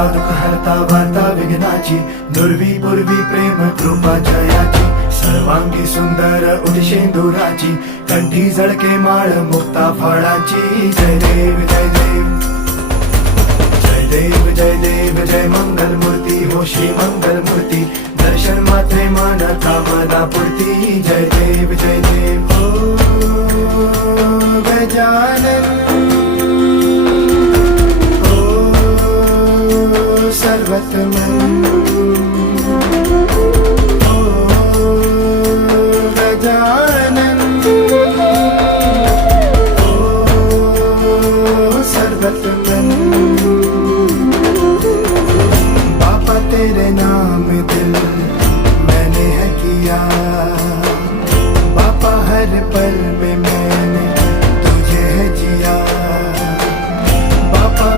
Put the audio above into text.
हरता दुःख हरता वार्ता विघ्नाची, दुर्वी पूर्वी प्रेम कृपा जयाची, सर्वांगी सुंदर उदिशेंदुराची, कंठी झळके माळ मुक्ता फळाची. जय देव जय देव जय देव जय देव जय मंगल मूर्ती हो श्री मंगल मूर्ती, दर्शन मात्रे मन कामना पूर्ती. जय देव जय देव हो गजानन हो सर्वतमन हो गजानन हो सर्वतमन. बाबा तेरे नाम दिल मैंने है किया, बाबा हर पल में